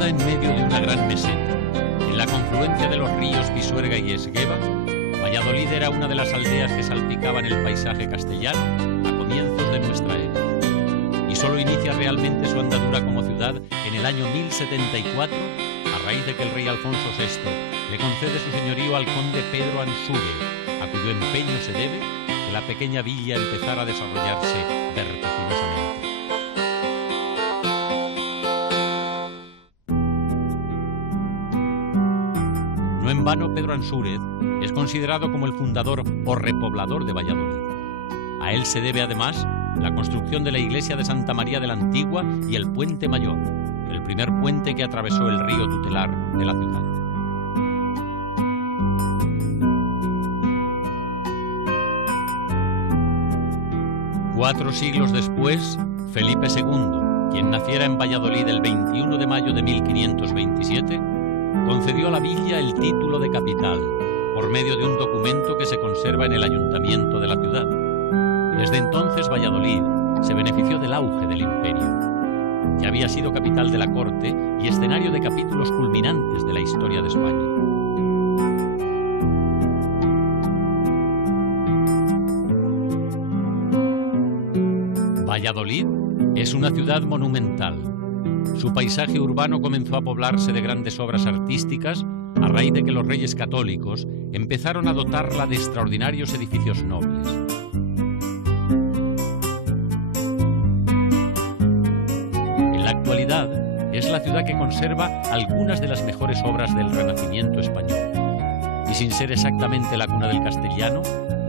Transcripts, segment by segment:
Situada en medio de una gran meseta, en la confluencia de los ríos Pisuerga y Esgueva, Valladolid era una de las aldeas que salpicaban el paisaje castellano a comienzos de nuestra era. Y solo inicia realmente su andadura como ciudad en el año 1074, a raíz de que el rey Alfonso VI le concede su señorío al conde Pedro Ansúrez, a cuyo empeño se debe que la pequeña villa empezara a desarrollarse vertiginosamente. No en vano, Pedro Ansúrez es considerado como el fundador o repoblador de Valladolid. A él se debe además la construcción de la iglesia de Santa María de la Antigua y el Puente Mayor, el primer puente que atravesó el río tutelar de la ciudad. Cuatro siglos después, Felipe II, quien naciera en Valladolid el 21 de mayo de 1527, concedió a la villa el título de capital por medio de un documento que se conserva en el ayuntamiento de la ciudad. Desde entonces Valladolid se benefició del auge del imperio. Ya había sido capital de la corte y escenario de capítulos culminantes de la historia de España. Valladolid es una ciudad monumental. Su paisaje urbano comenzó a poblarse de grandes obras artísticas a raíz de que los reyes católicos empezaron a dotarla de extraordinarios edificios nobles. En la actualidad es la ciudad que conserva algunas de las mejores obras del Renacimiento español. Y sin ser exactamente la cuna del castellano,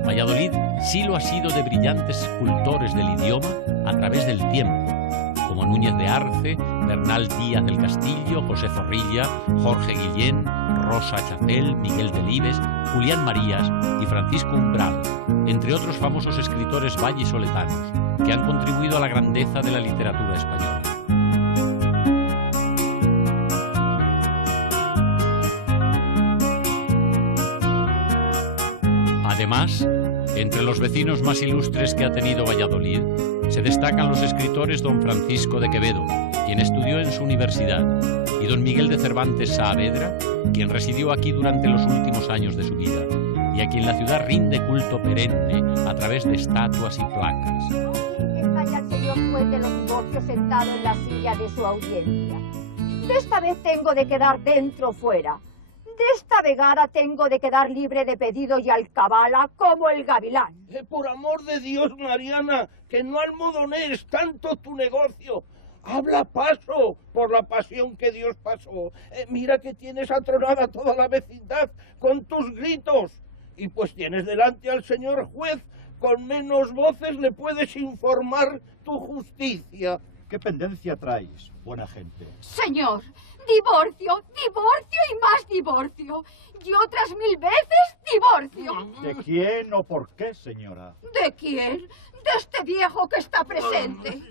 Valladolid sí lo ha sido de brillantes escultores del idioma a través del tiempo, como Núñez de Arce, Bernal Díaz del Castillo, José Zorrilla, Jorge Guillén, Rosa Chacel, Miguel Delibes, Julián Marías y Francisco Umbral, entre otros famosos escritores vallisoletanos que han contribuido a la grandeza de la literatura española. Además, entre los vecinos más ilustres que ha tenido Valladolid, se destacan los escritores don Francisco de Quevedo, quien estudió en su universidad, y don Miguel de Cervantes Saavedra, quien residió aquí durante los últimos años de su vida, y a quien la ciudad rinde culto perenne a través de estatuas y placas. Está ya el señor juez de los negocios sentado en la silla de su audiencia. De esta vez tengo de quedar dentro o fuera. De esta vegara tengo de quedar libre de pedido y alcabala como el gavilán. Por amor de Dios, Mariana, que no almodones tanto tu negocio. Habla paso por la pasión que Dios pasó. Mira que tienes atronada toda la vecindad con tus gritos. Y pues tienes delante al señor juez, con menos voces le puedes informar tu justicia. ¿Qué pendencia traes, buena gente? Señor, divorcio, divorcio y más divorcio. Y otras 1000 veces divorcio. ¿De quién o por qué, señora? ¿De quién? De este viejo que está presente.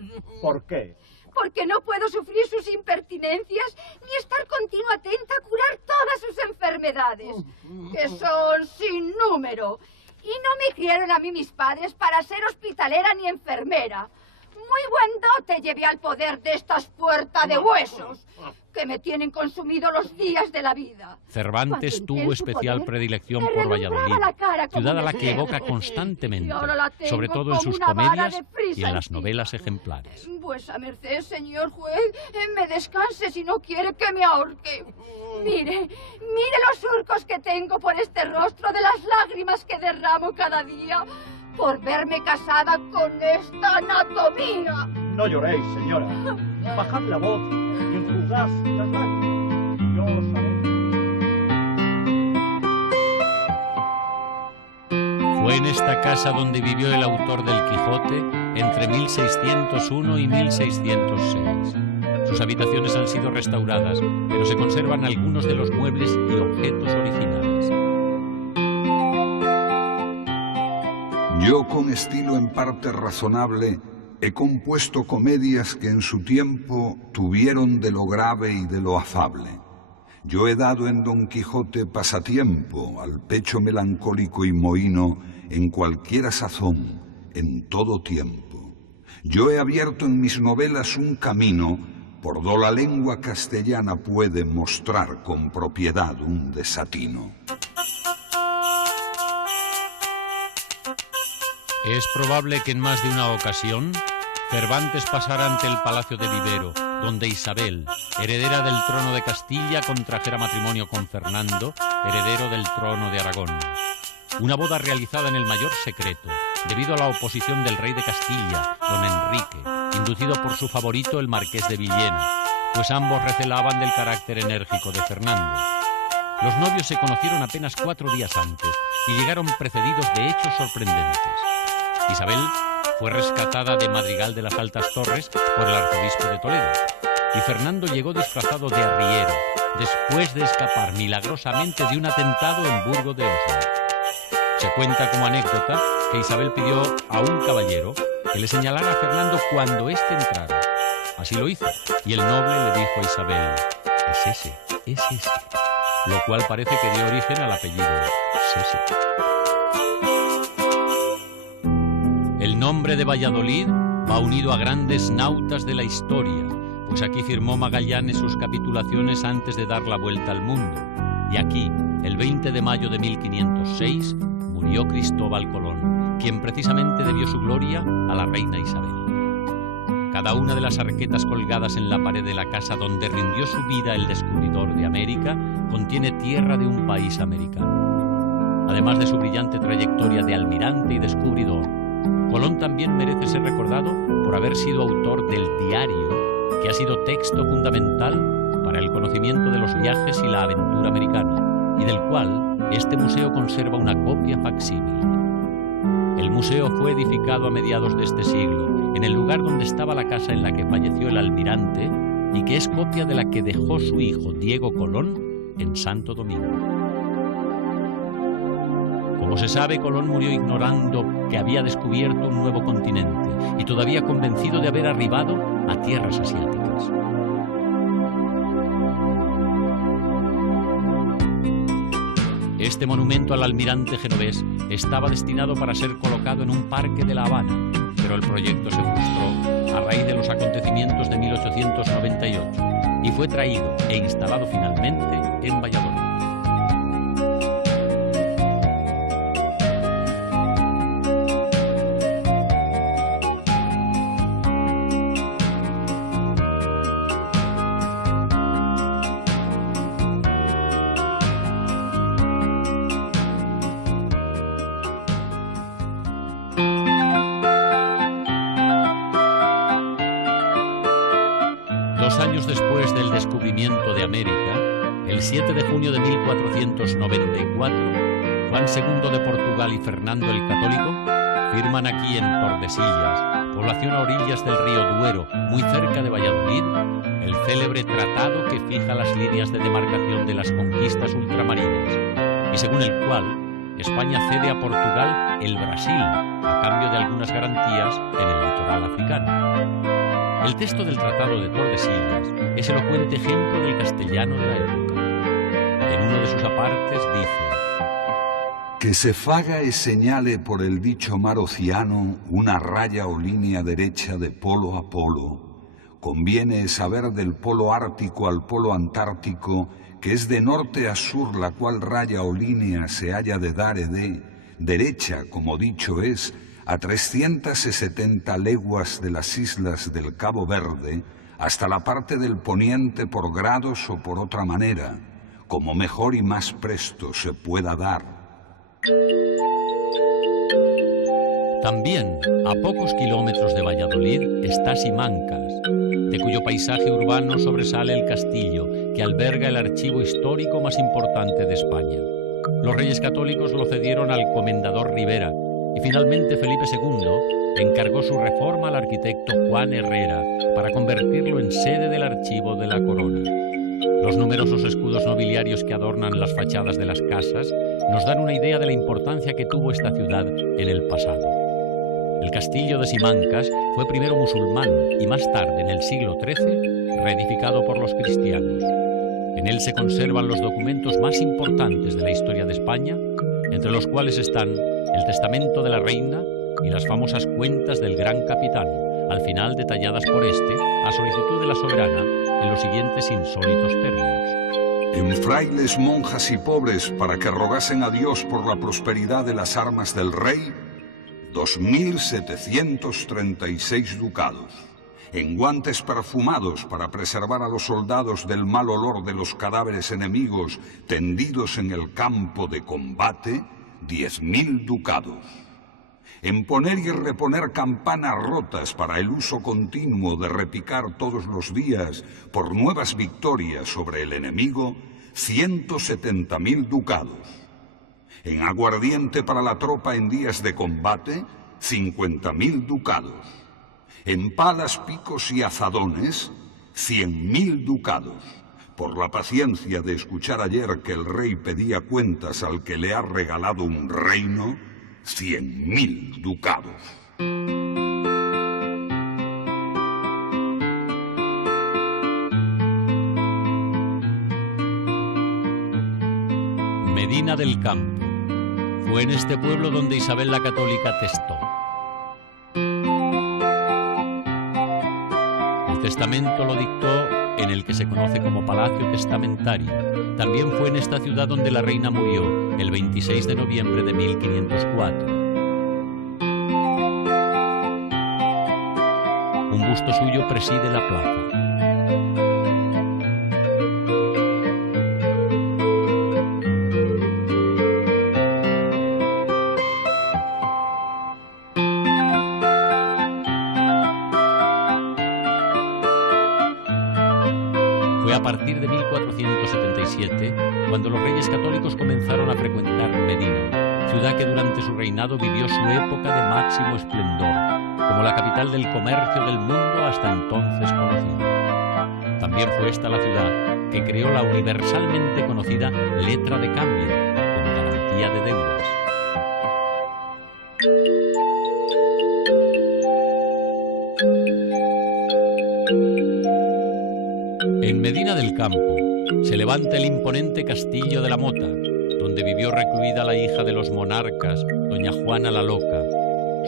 ¿Por qué? Porque no puedo sufrir sus impertinencias ni estar continua atenta a curar todas sus enfermedades, que son sin número. Y no me criaron a mí mis padres para ser hospitalera ni enfermera. Muy buen dote llevé al poder de estas puertas de huesos que me tienen consumido los días de la vida. Cervantes tuvo especial predilección por Valladolid, ciudad a la que evoca constantemente, sobre todo en sus comedias y en las novelas ejemplares. Vuesa merced, señor juez, me descanse si no quiere que me ahorque. Mire los surcos que tengo por este rostro de las lágrimas que derramo cada día por verme casada con esta anatomía. No lloréis, señora. Bajad la voz y enjugad las lágrimas. Yo lo sabéis. Fue en esta casa donde vivió el autor del Quijote entre 1601 y 1606. Sus habitaciones han sido restauradas, pero se conservan algunos de los muebles y objetos originales. Yo, con estilo en parte razonable, he compuesto comedias que en su tiempo tuvieron de lo grave y de lo afable. Yo he dado en Don Quijote pasatiempo al pecho melancólico y mohíno en cualquiera sazón, en todo tiempo. Yo he abierto en mis novelas un camino por do la lengua castellana puede mostrar con propiedad un desatino. Es probable que en más de una ocasión Cervantes pasara ante el Palacio de Vivero, donde Isabel, heredera del trono de Castilla, contrajera matrimonio con Fernando, heredero del trono de Aragón. Una boda realizada en el mayor secreto, debido a la oposición del rey de Castilla, don Enrique, inducido por su favorito el marqués de Villena, pues ambos recelaban del carácter enérgico de Fernando. Los novios se conocieron apenas 4 días antes y llegaron precedidos de hechos sorprendentes. Isabel fue rescatada de Madrigal de las Altas Torres por el arzobispo de Toledo, y Fernando llegó disfrazado de arriero, después de escapar milagrosamente de un atentado en Burgo de Osma. Se cuenta como anécdota que Isabel pidió a un caballero que le señalara a Fernando cuando éste entrara. Así lo hizo, y el noble le dijo a Isabel: es ese, lo cual parece que dio origen al apellido Sese. El nombre de Valladolid va unido a grandes nautas de la historia, pues aquí firmó Magallanes sus capitulaciones antes de dar la vuelta al mundo, y aquí, el 20 de mayo de 1506, murió Cristóbal Colón, quien precisamente debió su gloria a la reina Isabel. Cada una de las arquetas colgadas en la pared de la casa donde rindió su vida el descubridor de América contiene tierra de un país americano. Además de su brillante trayectoria de almirante y descubridor, Colón también merece ser recordado por haber sido autor del diario, que ha sido texto fundamental para el conocimiento de los viajes y la aventura americana, y del cual este museo conserva una copia facsímil. El museo fue edificado a mediados de este siglo, en el lugar donde estaba la casa en la que falleció el almirante y que es copia de la que dejó su hijo Diego Colón en Santo Domingo. Como se sabe, Colón murió ignorando que había descubierto un nuevo continente y todavía convencido de haber arribado a tierras asiáticas. Este monumento al almirante genovés estaba destinado para ser colocado en un parque de La Habana, pero el proyecto se frustró a raíz de los acontecimientos de 1898 y fue traído e instalado finalmente en Valladolid. Después del descubrimiento de América, el 7 de junio de 1494, Juan II de Portugal y Fernando el Católico firman aquí en Tordesillas, población a orillas del río Duero, muy cerca de Valladolid, el célebre tratado que fija las líneas de demarcación de las conquistas ultramarinas, y según el cual España cede a Portugal el Brasil a cambio de algunas garantías en el litoral africano. El texto del Tratado de Tordesillas es elocuente ejemplo del castellano de la época. En uno de sus apartes dice: que se faga y señale por el dicho mar océano una raya o línea derecha de polo a polo. Conviene saber del polo ártico al polo antártico, que es de norte a sur la cual raya o línea se haya de dar de derecha, como dicho es, a 370 leguas de las islas del Cabo Verde, hasta la parte del poniente por grados o por otra manera, como mejor y más presto se pueda dar. También, a pocos kilómetros de Valladolid, está Simancas, de cuyo paisaje urbano sobresale el castillo, que alberga el archivo histórico más importante de España. Los Reyes Católicos lo cedieron al comendador Rivera, y finalmente Felipe II encargó su reforma al arquitecto Juan Herrera para convertirlo en sede del archivo de la corona. Los numerosos escudos nobiliarios que adornan las fachadas de las casas nos dan una idea de la importancia que tuvo esta ciudad en el pasado. El castillo de Simancas fue primero musulmán y más tarde, en el siglo XIII, reedificado por los cristianos. En él se conservan los documentos más importantes de la historia de España, entre los cuales están el testamento de la reina y las famosas cuentas del gran capitán, al final detalladas por este a solicitud de la soberana en los siguientes insólitos términos. En frailes, monjas y pobres, para que rogasen a Dios por la prosperidad de las armas del rey, 2.736 ducados. En guantes perfumados para preservar a los soldados del mal olor de los cadáveres enemigos tendidos en el campo de combate, 10.000 ducados. En poner y reponer campanas rotas para el uso continuo de repicar todos los días por nuevas victorias sobre el enemigo, 170.000 ducados. En aguardiente para la tropa en días de combate, 50.000 ducados. En palas, picos y azadones, 100.000 ducados. Por la paciencia de escuchar ayer que el rey pedía cuentas al que le ha regalado un reino, 100.000 ducados. Medina del Campo. Fue en este pueblo donde Isabel la Católica testó. El testamento lo dictó en el que se conoce como Palacio Testamentario. También fue en esta ciudad donde la reina murió el 26 de noviembre de 1504. Un busto suyo preside la plaza. Fue a partir de 1477 cuando los reyes católicos comenzaron a frecuentar Medina, ciudad que durante su reinado vivió su época de máximo esplendor, como la capital del comercio del mundo hasta entonces conocido. También fue esta la ciudad que creó la universalmente conocida letra de cambio, como garantía de deudas. En Medina del Campo se levanta el imponente castillo de la Mota, donde vivió recluida la hija de los monarcas, doña Juana la Loca.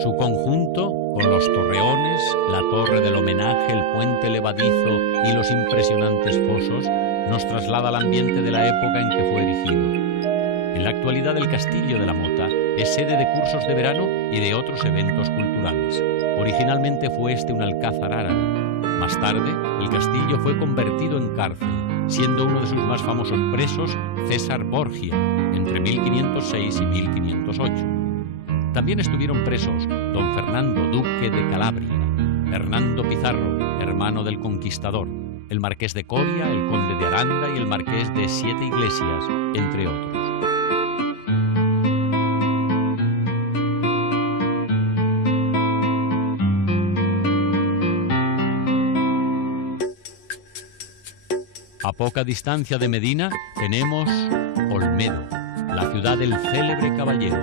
Su conjunto, con los torreones, la torre del homenaje, el puente levadizo y los impresionantes fosos, nos traslada al ambiente de la época en que fue erigido. En la actualidad el castillo de la Mota es sede de cursos de verano y de otros eventos culturales. Originalmente fue este un alcázar árabe. Más tarde, el castillo fue convertido en cárcel, siendo uno de sus más famosos presos César Borgia, entre 1506 y 1508. También estuvieron presos don Fernando, duque de Calabria, Hernando Pizarro, hermano del conquistador, el marqués de Coria, el conde de Aranda y el marqués de Siete Iglesias, entre otros. A poca distancia de Medina tenemos Olmedo, la ciudad del célebre caballero.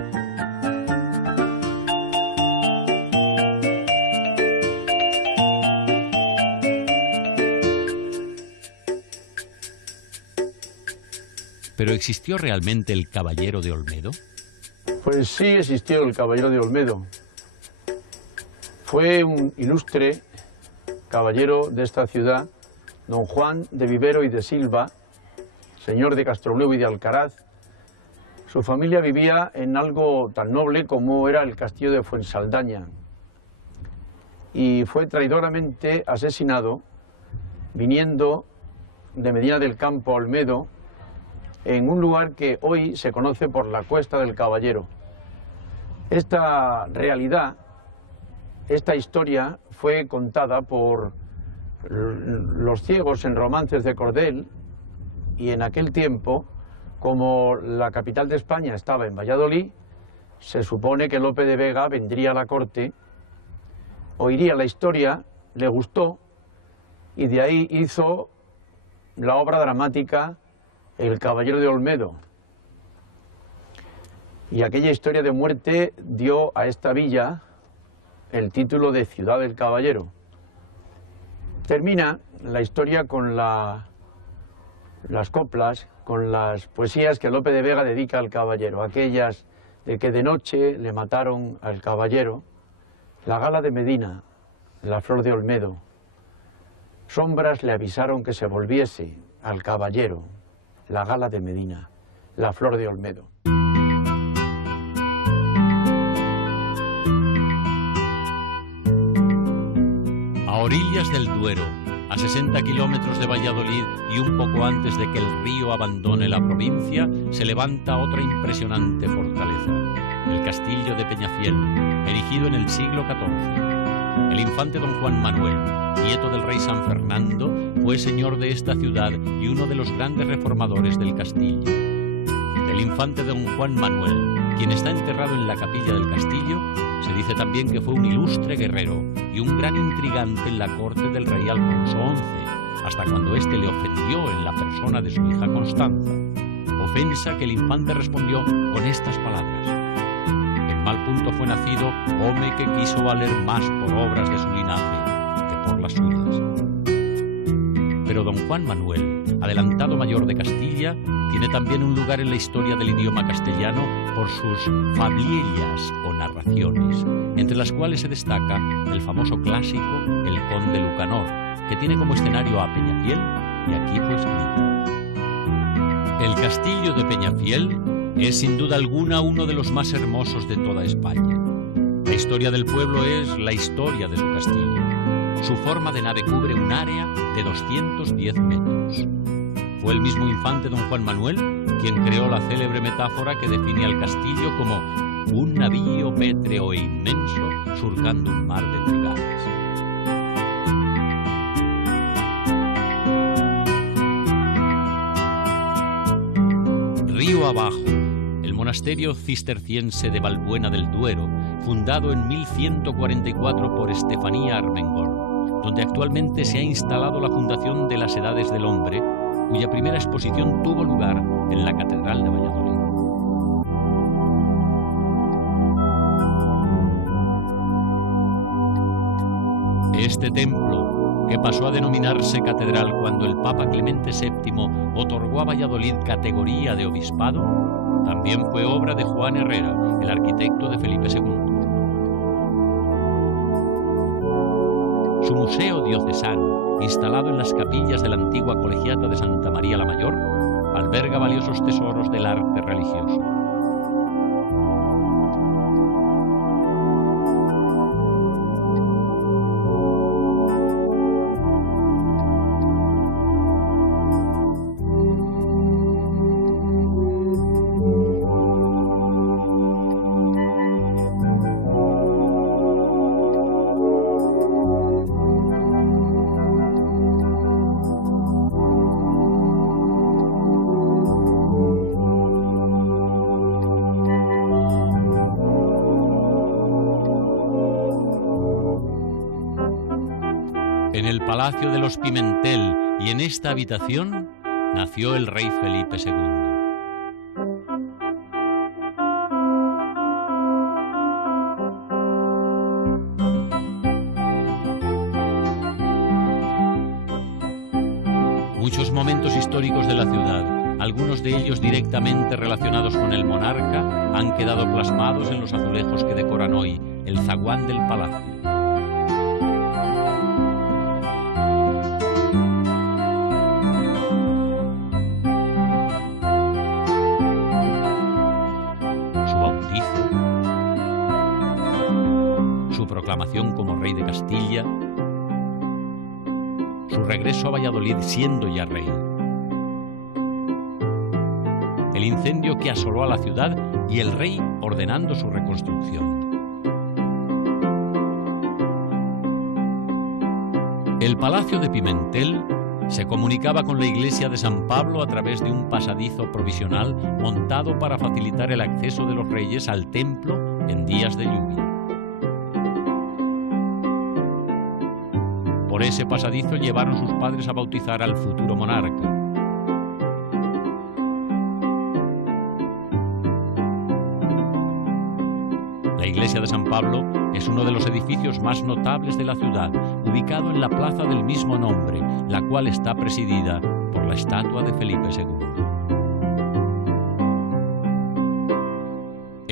¿Pero existió realmente el caballero de Olmedo? Pues sí existió el caballero de Olmedo. Fue un ilustre caballero de esta ciudad, don Juan de Vivero y de Silva, señor de Castronuevo y de Alcaraz. Su familia vivía en algo tan noble como era el castillo de Fuensaldaña y fue traidoramente asesinado viniendo de Medina del Campo a Olmedo, en un lugar que hoy se conoce por la Cuesta del Caballero. Esta realidad, esta historia fue contada por los ciegos en romances de cordel, y en aquel tiempo, como la capital de España estaba en Valladolid, se supone que Lope de Vega vendría a la corte, oiría la historia, le gustó, y de ahí hizo la obra dramática El Caballero de Olmedo. Y aquella historia de muerte dio a esta villa el título de Ciudad del Caballero. Termina la historia con las coplas, con las poesías que Lope de Vega dedica al caballero, aquellas de que de noche le mataron al caballero, la gala de Medina, la flor de Olmedo. Sombras le avisaron que se volviese al caballero, la gala de Medina, la flor de Olmedo. A orillas del Duero, a 60 kilómetros de Valladolid y un poco antes de que el río abandone la provincia, se levanta otra impresionante fortaleza, el castillo de Peñafiel, erigido en el siglo XIV. El infante don Juan Manuel, nieto del rey San Fernando, fue señor de esta ciudad y uno de los grandes reformadores del castillo. El infante don Juan Manuel, quien está enterrado en la capilla del castillo, se dice también que fue un ilustre guerrero y un gran intrigante en la corte del rey Alfonso XI, hasta cuando éste le ofendió en la persona de su hija Constanza, ofensa que el infante respondió con estas palabras: en mal punto fue nacido home que quiso valer más por obras de su linaje que por las suyas. Pero don Juan Manuel, adelantado mayor de Castilla, tiene también un lugar en la historia del idioma castellano por sus fabliellas o narraciones, entre las cuales se destaca el famoso clásico El Conde Lucanor, que tiene como escenario a Peñafiel, y aquí fue escrito. El castillo de Peñafiel es sin duda alguna uno de los más hermosos de toda España. La historia del pueblo es la historia de su castillo. Su forma de nave cubre un área de 210 metros. Fue el mismo infante don Juan Manuel quien creó la célebre metáfora que define al castillo como un navío pétreo e inmenso surcando un mar de trigadas. Río abajo, el monasterio cisterciense de Valbuena del Duero, fundado en 1144 por Estefanía Armengol, donde actualmente se ha instalado la Fundación de las Edades del Hombre, cuya primera exposición tuvo lugar en la Catedral de Valladolid. Este templo, que pasó a denominarse catedral cuando el Papa Clemente VII otorgó a Valladolid categoría de obispado, también fue obra de Juan Herrera, el arquitecto de Felipe II. Su museo diocesano, instalado en las capillas de la antigua colegiata de Santa María la Mayor, alberga valiosos tesoros del arte religioso. En el Palacio de los Pimentel y en esta habitación nació el rey Felipe II. Muchos momentos históricos de la ciudad, algunos de ellos directamente relacionados con el monarca, han quedado plasmados en los azulejos que decoran hoy el zaguán del palacio. Su proclamación como rey de Castilla, su regreso a Valladolid siendo ya rey, el incendio que asoló a la ciudad y el rey ordenando su reconstrucción. El Palacio de Pimentel se comunicaba con la iglesia de San Pablo a través de un pasadizo provisional montado para facilitar el acceso de los reyes al templo en días de lluvia. Por ese pasadizo llevaron sus padres a bautizar al futuro monarca. La iglesia de San Pablo es uno de los edificios más notables de la ciudad, ubicado en la plaza del mismo nombre, la cual está presidida por la estatua de Felipe II.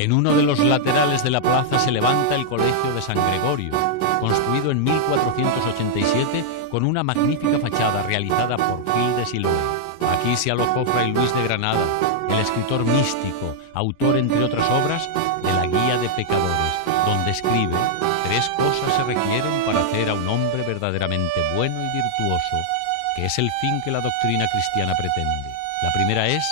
En uno de los laterales de la plaza se levanta el Colegio de San Gregorio, construido en 1487 con una magnífica fachada realizada por Gil de Siloé. Aquí se alojó Fray Luis de Granada, el escritor místico, autor, entre otras obras, de la Guía de Pecadores, donde escribe: 3 cosas se requieren para hacer a un hombre verdaderamente bueno y virtuoso, que es el fin que la doctrina cristiana pretende. La primera es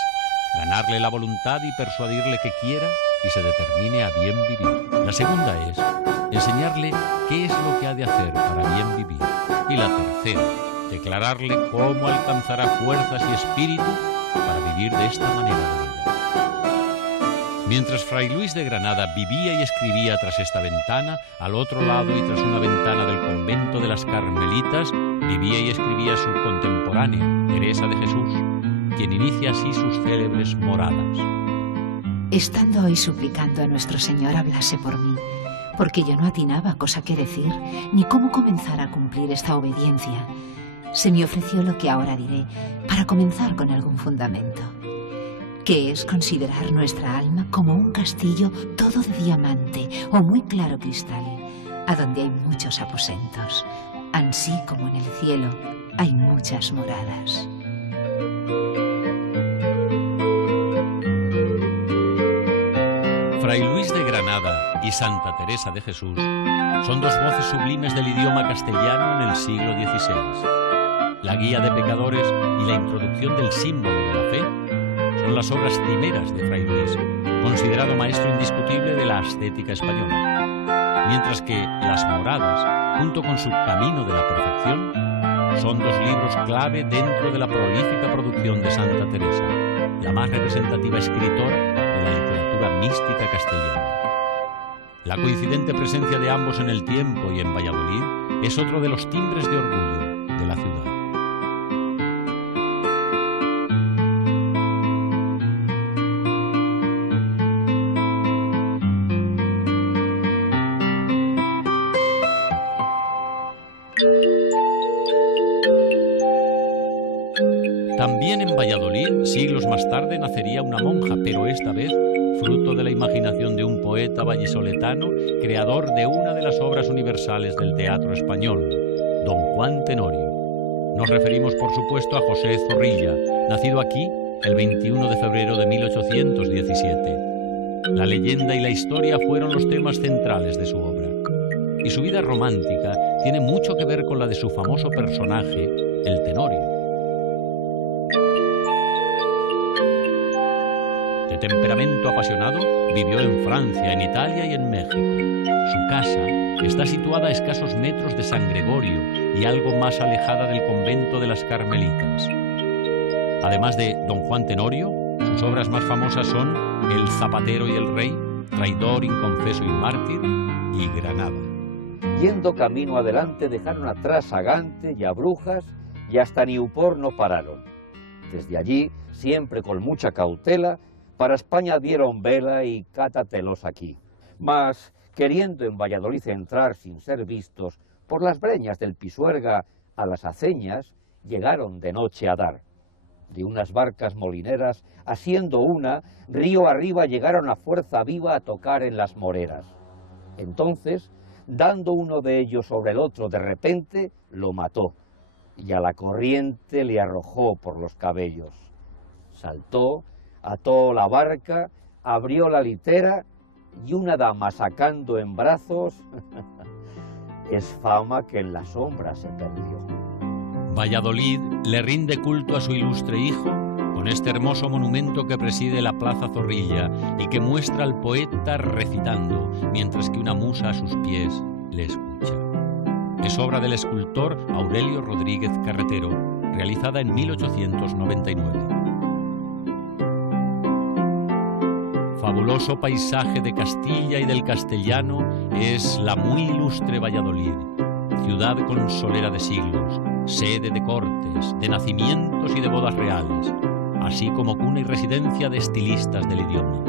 ganarle la voluntad y persuadirle que quiera y se determine a bien vivir. La segunda es enseñarle qué es lo que ha de hacer para bien vivir. Y la tercera, declararle cómo alcanzará fuerzas y espíritu para vivir de esta manera de vida. Mientras Fray Luis de Granada vivía y escribía tras esta ventana, al otro lado y tras una ventana del convento de las Carmelitas, vivía y escribía su contemporánea, Teresa de Jesús, quien inicia así sus célebres moradas. Estando hoy suplicando a nuestro Señor hablase por mí, porque yo no atinaba cosa que decir, ni cómo comenzar a cumplir esta obediencia, se me ofreció lo que ahora diré, para comenzar con algún fundamento, que es considerar nuestra alma como un castillo todo de diamante o muy claro cristal, a donde hay muchos aposentos, ansí como en el cielo hay muchas moradas. Fray Luis de Granada y Santa Teresa de Jesús son 2 voces sublimes del idioma castellano en el siglo XVI. La Guía de Pecadores y la introducción del símbolo de la fe son las obras primeras de Fray Luis, considerado maestro indiscutible de la ascética española, mientras que Las Moradas, junto con su Camino de la Perfección, son 2 libros clave dentro de la prolífica producción de Santa Teresa, la más representativa escritora de la literatura mística castellana. La coincidente presencia de ambos en el tiempo y en Valladolid es otro de los timbres de orgullo de la ciudad. También en Valladolid, siglos más tarde, nacería una monja, pero esta vez fruto de la imaginación de un poeta vallisoletano, creador de una de las obras universales del teatro español, Don Juan Tenorio. Nos referimos, por supuesto, a José Zorrilla, nacido aquí el 21 de febrero de 1817. La leyenda y la historia fueron los temas centrales de su obra, y su vida romántica tiene mucho que ver con la de su famoso personaje, el Tenorio. De temperamento apasionado, vivió en Francia, en Italia y en México. Su casa está situada a escasos metros de San Gregorio y algo más alejada del convento de las Carmelitas. Además de Don Juan Tenorio, sus obras más famosas son El Zapatero y el Rey, Traidor, Inconfeso y Mártir y Granada. Yendo camino adelante dejaron atrás a Gante y a Brujas y hasta Nieuport no pararon. Desde allí, siempre con mucha cautela, para España dieron vela y cátatelos aquí. Mas, queriendo en Valladolid entrar sin ser vistos, por las breñas del Pisuerga a las aceñas, llegaron de noche a dar. De unas barcas molineras, asiendo una, río arriba llegaron a fuerza viva a tocar en las moreras. Entonces, dando uno de ellos sobre el otro de repente, lo mató, y a la corriente le arrojó por los cabellos. Saltó, ató la barca, abrió la litera y una dama sacando en brazos, es fama que en la sombra se perdió. Valladolid le rinde culto a su ilustre hijo con este hermoso monumento que preside la Plaza Zorrilla y que muestra al poeta recitando, mientras que una musa a sus pies le escucha. Es obra del escultor Aurelio Rodríguez Carretero, realizada en 1899. Fabuloso paisaje de Castilla y del castellano es la muy ilustre Valladolid, ciudad consolera de siglos, sede de cortes, de nacimientos y de bodas reales, así como cuna y residencia de estilistas del idioma.